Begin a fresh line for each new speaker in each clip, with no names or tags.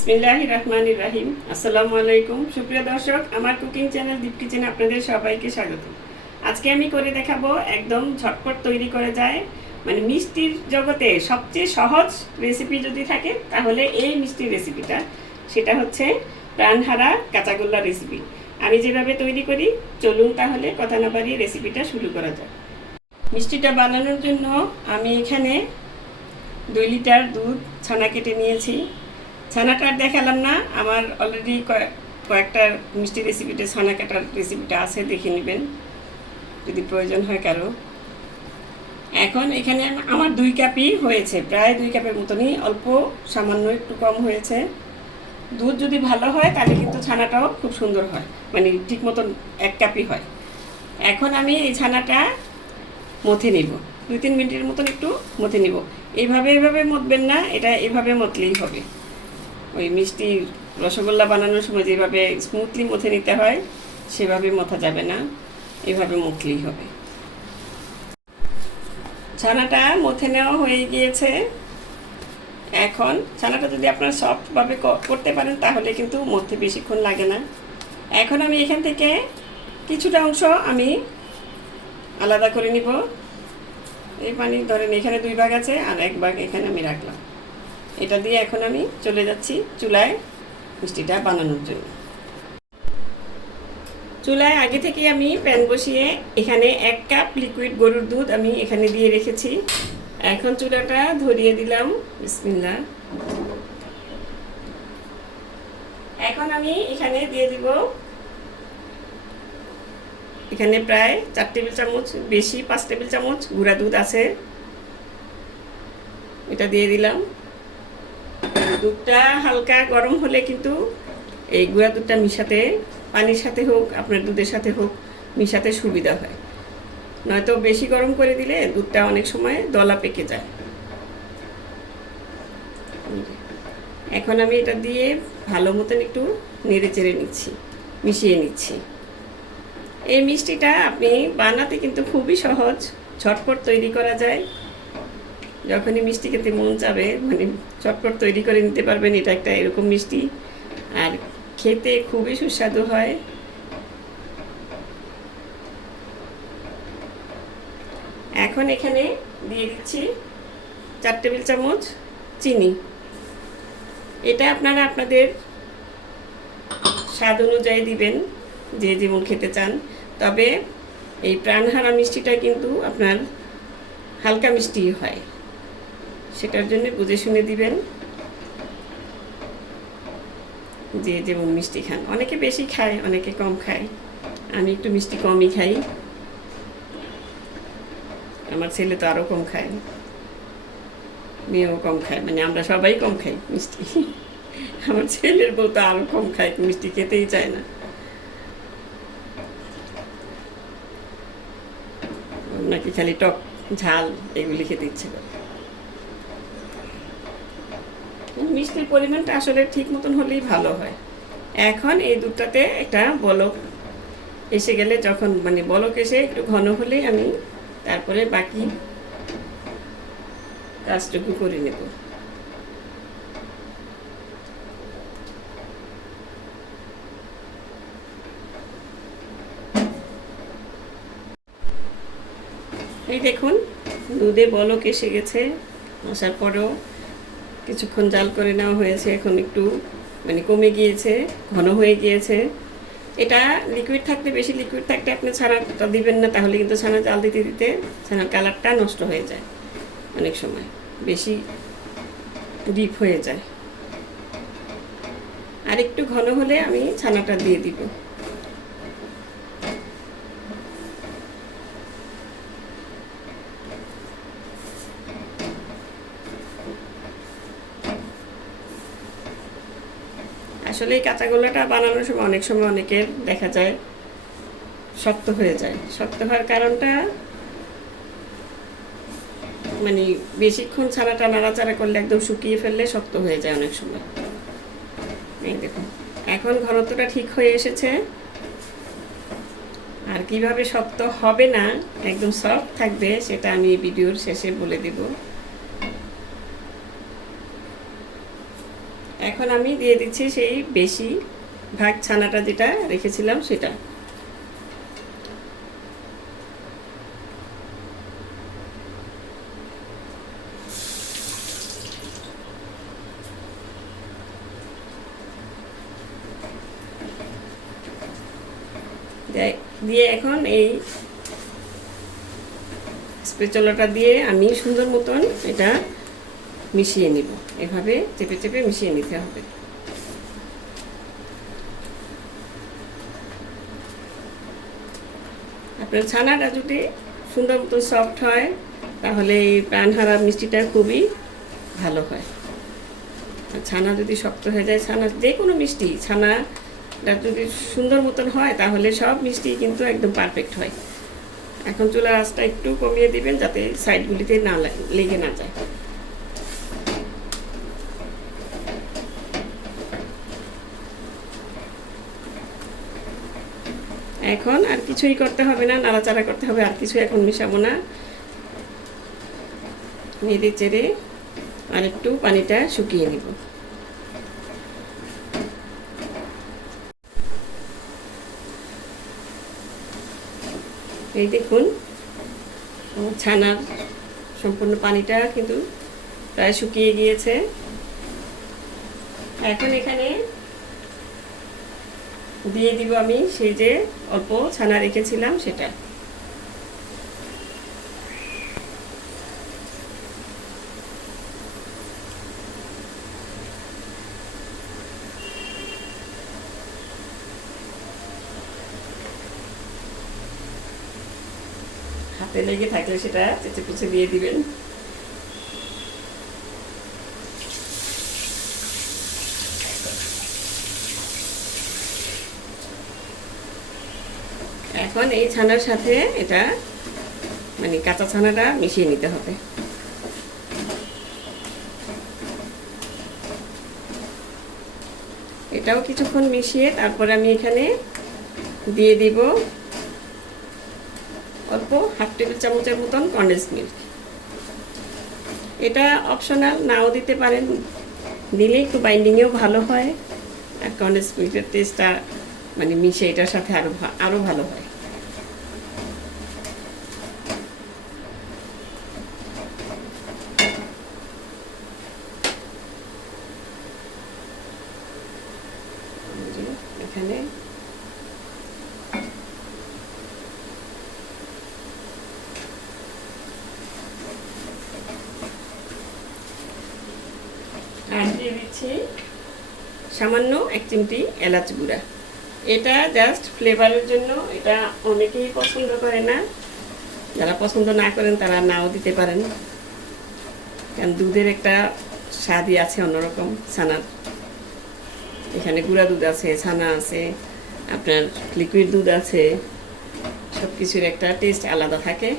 বিসমিল্লাহ রহমান রাহিম। আসসালামু আলাইকুম। সুপ্রিয় দর্শক, আমার কুকিং চ্যানেল দীপ কিচেনে আপনাদের সবাইকে স্বাগত। আজকে আমি করে দেখাবো একদম ঝটপট তৈরি করা যায় মানে মিষ্টির জগতে সবচেয়ে সহজ রেসিপি যদি থাকে, তাহলে এই মিষ্টির রেসিপিটা সেটা হচ্ছে প্রাণহারা কাঁচাগোল্লা রেসিপি আমি যেভাবে তৈরি করি, চলুন তাহলে কথা না বাড়িয়ে রেসিপিটা শুরু করা যাক। মিষ্টিটা বানানোর জন্য আমি এখানে দুই লিটার দুধ, ছানা কেটে নিয়েছি। ছানাটা দেখালাম না। আমার অলরেডি কয়েকটা মিষ্টি রেসিপিতে ছানা কাটার রেসিপিটা আছে, দেখে নেবেন। যদি প্রয়োজন হয় কারও। এখন এখানে আমার দুই কাপই হয়েছে। প্রায় দুই কাপের মতনই, অল্প, সামান্য একটু কম হয়েছে। দুধ যদি ভালো হয়, তাহলে কিন্তু ছানাটাও খুব সুন্দর হয়। মানে ঠিক মতন এক কাপই হয়। এখন আমি এই ছানাটা মথে নেব। দুই তিন মিনিটের মতন একটু মথে নেব। এইভাবে এভাবে মতবেন না, এটা এভাবে মতলেই হবে। ওই মিষ্টি রসগোল্লা বানানোর সময় যেভাবে স্মুথলি মথে নিতে হয়, সেভাবে মথা যাবে না। এভাবে মথলেই হবে। ছানাটা মথে নেওয়া হয়ে গিয়েছে। এখন ছানাটা যদি আপনারা সফটভাবে করতে পারেন, তাহলে কিন্তু মধ্যে বেশিক্ষণ লাগে না। এখন আমি এখান থেকে কিছুটা অংশ আমি আলাদা করে নিব। এই পানি ধরেন এখানে দুই ভাগ আছে আর এক ভাগ এখানে আমি রাখলাম। এটা দিয়ে এখন আমি চলে যাচ্ছি চুলায় মিষ্টিটা বানানোর জন্য। চুলায় আগে থেকে আমি প্যান বসিয়ে এখানে এক কাপ লিকুইড গরুর দুধ আমি এখানে দিয়ে রেখেছি। এখন চুলাটা ধরিয়ে দিলাম বিসমিল্লা এখন আমি এখানে দিয়ে দিব, এখানে প্রায় চার টেবিল চামচ, বেশি পাঁচ টেবিল চামচ গুঁড়া দুধ আছে। এটা দিয়ে দিলাম। দুধটা হালকা গরম হলে কিন্তু এই গুঁড়া দুধটা মিশাতে, পানির সাথে হোক, আপনার দুধের সাথে হোক, মিশাতে সুবিধা হয়। নয়তো বেশি গরম করে দিলে দুধটা অনেক সময় দলা পেকে যায়। এখন আমি এটা দিয়ে ভালো মতন একটু নেড়ে চেড়ে নিচ্ছি, মিশিয়ে নিচ্ছি। এই মিষ্টিটা আপনি বানাতে কিন্তু খুবই সহজ, ঝটপট তৈরি করা যায়। যখনই মিষ্টি খেতে মন চাবে মানে চটপট তৈরি করে নিতে পারবেন, এটা একটা এরকম মিষ্টি। আর খেতে খুবই সুস্বাদু হয়। এখন এখানে দিয়ে দিচ্ছি চার টেবিল চামচ চিনি। এটা আপনারা আপনাদের স্বাদ অনুযায়ী দিবেন, যে যেমন খেতে চান। তবে এই প্রাণহারা মিষ্টিটা কিন্তু আপনার হালকা মিষ্টি হয়। সেটার জন্য বুঝে শুনে দিবেন। যে যেমন মিষ্টি খান। অনেকে বেশি খায়, অনেকে কম খায়। আমি একটু মিষ্টি কমই খাই। আমার ছেলে তো আরও কম খায়। মেয়েও কম খায়। মানে আমরা সবাই কম খাই মিষ্টি। আমার ছেলের বউ তো আরও কম খায়, মিষ্টি খেতেই চায় না। নাকি খালি টক ঝাল এগুলি খেতে ইচ্ছে করে। মিষ্টির পরিমাণটা আসলে ঠিক মতন হলেই ভালো হয়। এখন এই দুধটাতে একটা বলক এসে গেলে যখন মানে বলক এসে একটু ঘন হলেই আমি তারপরে বাকি কাজটুকু করে নেব। এই দেখুন, দুধে বলক এসে গেছে, আসার পরেও কিছুক্ষণ জাল করে নেওয়া হয়েছে, এখন একটু মানে কমে গিয়েছে, ঘন হয়ে গিয়েছে। এটা লিকুইড থাকতে বেশি লিকুইড থাকতে আপনি ছানাটা দিবেন না, তাহলে কিন্তু ছানা জাল দিতে দিতে ছানার কালারটা নষ্ট হয়ে যায় অনেক সময়, বেশি ডিপ হয়ে যায়। আর একটু ঘন হলে আমি ছানাটা দিয়ে দিব। আসলে এই কাঁচা কাঁচাগোলাটা বানানোর সময় অনেক সময় অনেকের দেখা যায় শক্ত হয়ে যায়। শক্ত হওয়ার কারণটা মানে বেশিক্ষণ ছানাটা নাড়াচাড়া করলে একদম শুকিয়ে ফেললে শক্ত হয়ে যায় অনেক সময়। এই দেখুন, এখন ঘনত্বটা ঠিক হয়ে এসেছে। আর কীভাবে শক্ত হবে না, একদম সফট থাকবে, সেটা আমি ভিডিওর শেষে বলে দেব। এখন আমি দিয়ে দিচ্ছি সেই বেশি ভাগ ছানাটা যেটা রেখেছিলাম সেটা। দেয়- এখন এই স্পেচলাটা দিয়ে আমি সুন্দর মতন এটা মিশিয়ে নিব। এভাবে চেপে চেপে মিশিয়ে নিতে হবে। আপনার ছানাটা যদি সুন্দর মতো সফট হয়, তাহলে এই প্রাণহারা মিষ্টিটা খুবই ভালো হয়। ছানা যদি শক্ত হয়ে যায়, ছানা যে কোনো মিষ্টি, ছানাটা যদি সুন্দর মতন হয়, তাহলে সব মিষ্টি কিন্তু একদম পারফেক্ট হয়। এখন চুলার আঁচটা একটু কমিয়ে দিবেন, যাতে সাইডগুলিতে না লেগে না যায়। এখন আর কিছুই করতে হবে না, নাড়াচাড়া করতে হবে, আর কিছু এখন মিশাবো না। নেড়ে চেড়ে আর একটু পানিটা শুকিয়ে নিব। এই দেখুন ছানার সম্পূর্ণ পানিটা কিন্তু প্রায় শুকিয়ে গিয়েছে। এখন এখানে দিয়ে দিব আমি সেই যে অল্প ছানা রেখেছিলাম সেটা। হাতে লেগে থাকলে সেটা চেঁচে পুচে দিয়ে দিবেন। এখন এই ছানার সাথে এটা মানে কাঁচা ছানাটা মিশিয়ে নিতে হবে। এটাও কিছুক্ষণ মিশিয়ে তারপর আমি এখানে দিয়ে দিব অল্প হাফ টেবিল চামচের মতন কন্ডেন্স মিল্ক এটা অপশনাল নাও দিতে পারেন। দিলে একটু বাইন্ডিংয়েও ভালো হয়। আর কন্ডেন্স মিল্কের টেস্টটা মানে মিশে এটার সাথে আরও আরও ভালো হয় এই যে এখানে আর দিয়ে দিচ্ছি সামান্য এক চিমটি এলাচ গুঁড়া। এটা জাস্ট ফ্লেভারের জন্য, এটা অনেকেই পছন্দ করে না। যারা পছন্দ না করেন, তারা নাও দিতে পারেন। কারণ দুধের একটা স্বাদই আছে অন্যরকম, ছানার। এখানে গুঁড়া দুধ আছে, ছানা আছে, আপনার লিকুইড দুধ আছে সব কিছুর একটা টেস্ট আলাদা থাকে।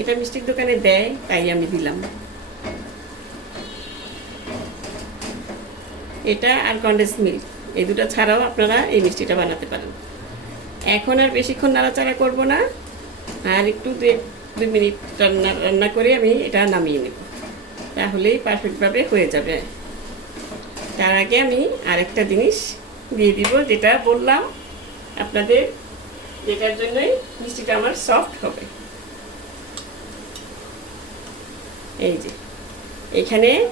এটা মিষ্টির দোকানে দেয়, তাই আমি দিলাম। এটা আর কন্ডেন্স মিল্ক এই দুটো ছাড়াও আপনারা এই মিষ্টিটা বানাতে পারেন। এখন আর বেশিক্ষণ নাড়াচাড়া করব না। আর একটু দুই- মিনিট রান্না রান্না করে আমি এটা নামিয়ে নেব। তাহলেই পারফেক্টভাবে হয়ে যাবে। তার আগে আমি আরেকটা জিনিস দিয়ে দিব, যেটা বললাম আপনাদের, যেটার জন্যই মিষ্টিটা আমার সফট হবে। এই যে, এখানে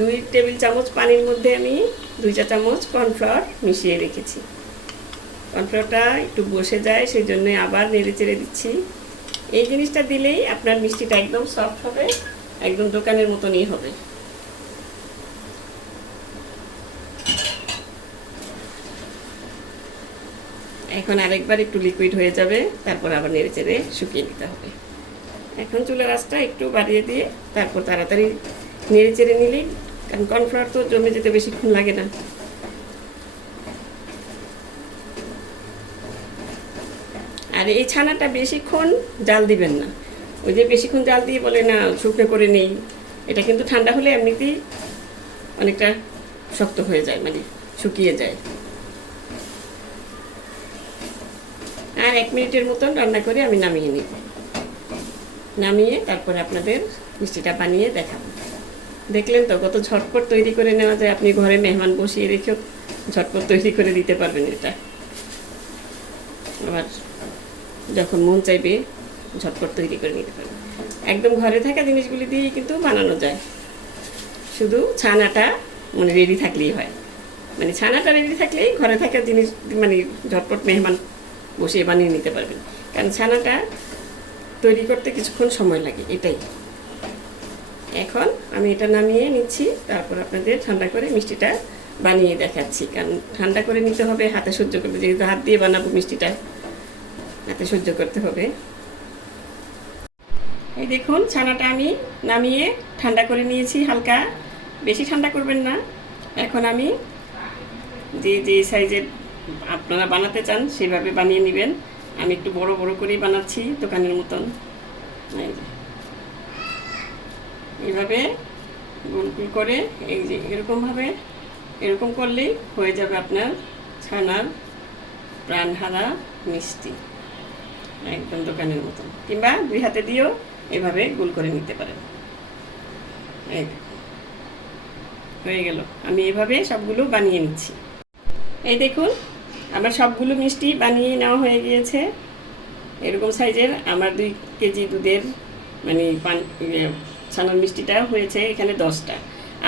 দুই টেবিল চামচ পানির মধ্যে আমি দুই চা চামচ কর্নফ্লাওয়ার মিশিয়ে রেখেছি। কর্নফ্লাওয়ারটা একটু বসে যায় সেই জন্য আবার নেড়ে চেড়ে দিচ্ছি। এই জিনিসটা দিলেই আপনার মিষ্টিটা একদম সফট হবে, একদম দোকানের মতনই হবে। এখন আরেকবার একটু লিকুইড হয়ে যাবে, তারপর আবার নেড়ে চেড়ে শুকিয়ে নিতে হবে। এখন চুলের আঁচটা একটু বাড়িয়ে দিয়ে তারপর তাড়াতাড়ি নেড়ে চেড়ে নিলেই, কারণ কর্নফ্লাওয়ার তো জমে যেতে বেশিক্ষণ লাগে না। আর এই ছানাটা বেশিক্ষণ জাল দিবেন না। ওই যে বেশিক্ষণ জাল দিয়ে বলে, না, শুকনো করে নেই। এটা কিন্তু ঠান্ডা হলে এমনিতেই অনেকটা শক্ত হয়ে যায় মানে শুকিয়ে যায়। আর এক মিনিটের মতন রান্না করে আমি নামিয়ে নিব। নামিয়ে তারপরে আপনাদের মিষ্টিটা বানিয়ে দেখাবো। দেখলেন তো, কত ঝটপট তৈরি করে নেওয়া যায়। আপনি ঘরে মেহমান বসিয়ে রেখেও ঝটপট তৈরি করে দিতে পারবেন এটা। আবার যখন মন চাইবে, ঝটপট তৈরি করে নিতে পারবেন। একদম ঘরে থাকা জিনিসগুলি দিয়েই কিন্তু বানানো যায়। শুধু ছানাটা মানে রেডি থাকলেই হয়। মানে ছানাটা রেডি থাকলেই ঘরে থাকা জিনিস মানে ঝটপট মেহমান বসিয়ে বানিয়ে নিতে পারবেন। কারণ ছানাটা তৈরি করতে কিছুক্ষণ সময় লাগে, এটাই। এখন আমি এটা নামিয়ে নিচ্ছি, তারপর আপনাদের ঠান্ডা করে মিষ্টিটা বানিয়ে দেখাচ্ছি। কারণ ঠান্ডা করে নিতে হবে, হাতে সহ্য করতে, যেহেতু হাত দিয়ে বানাবো মিষ্টিটা, হাতে সহ্য করতে হবে। এই দেখুন, ছানাটা আমি নামিয়ে ঠান্ডা করে নিয়েছি হালকা। বেশি ঠান্ডা করবেন না। এখন আমি যে যে সাইজের আপনারা বানাতে চান, সেভাবে বানিয়ে নেবেন। আমি একটু বড় বড় করেই বানাচ্ছি দোকানের মতন। এই যে। এইভাবে গোল গোল করে এই যে এরকমভাবে এরকম করলেই হয়ে যাবে আপনার ছানার প্রাণহারা মিষ্টি একদম দোকানের মতন। কিংবা দুই হাতে দিয়েও এভাবে গোল করে নিতে পারেন। এই হয়ে গেল। আমি এভাবে সবগুলো বানিয়ে নিচ্ছি। এই দেখুন আমার সবগুলো মিষ্টি বানিয়ে নেওয়া হয়ে গিয়েছে। এরকম সাইজের আমার দুই কেজি দুধের মানে পান ইয়ে, ছানার মিষ্টিটা হয়েছে এখানে দশটা।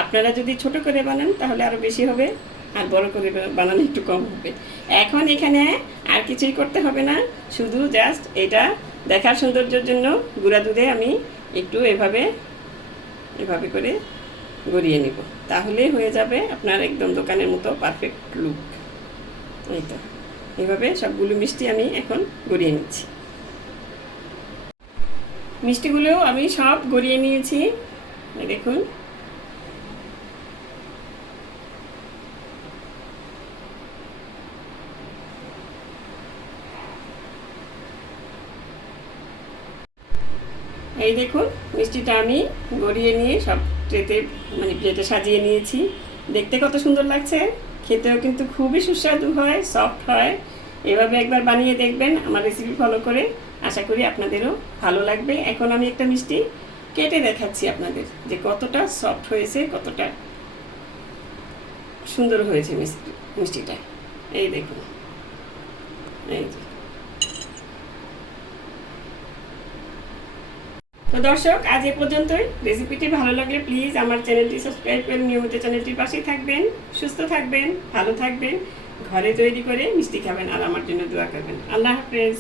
আপনারা যদি ছোট করে বানান তাহলে আরও বেশি হবে, আর বড় করে বা- বানালে একটু কম হবে। এখন এখানে আর কিছুই করতে হবে না, শুধু জাস্ট এটা দেখার সৌন্দর্যের জন্য গুঁড়া দুধে আমি একটু এভাবে এভাবে করে গড়িয়ে নেব। তাহলে হয়ে যাবে আপনার একদম দোকানের মতো পারফেক্ট লুক এই তো। এভাবে সবগুলো মিষ্টি আমি এখন গড়িয়ে নিচ্ছি। মিষ্টিগুলো আমি সব গড়িয়ে নিয়েছি। দেখুন। এই দেখুন, মিষ্টিটা আমি গড়িয়ে নিয়ে সব ট্রেতে মানে প্লেটে সাজিয়ে নিয়েছি। দেখতে কত সুন্দর লাগছে। খেতেও কিন্তু খুবই সুস্বাদু হয় সফট হয়। এভাবে একবার বানিয়ে দেখবেন, আমার রেসিপি ফলো করে। আশা করি আপনাদেরও ভালো লাগবে। এখন আমি একটা মিষ্টি কেটে দেখাচ্ছি আপনাদের, যে কতটা সফট হয়েছে, কতটা সুন্দর হয়েছে মিষ্টি, মিষ্টিটা। এই দেখুন। এই যে। তো দর্শক, আজ এ পর্যন্তই। রেসিপিটি ভালো লাগলে প্লিজ আমার চ্যানেলটি সাবস্ক্রাইব করে নিয়মিত চ্যানেলটির পাশেই থাকবেন, সুস্থ থাকবেন, ভালো থাকবেন, ঘরে তৈরি করে মিষ্টি খাবেন আর আমার জন্য দোয়া করবেন। আল্লাহ হাফেজ।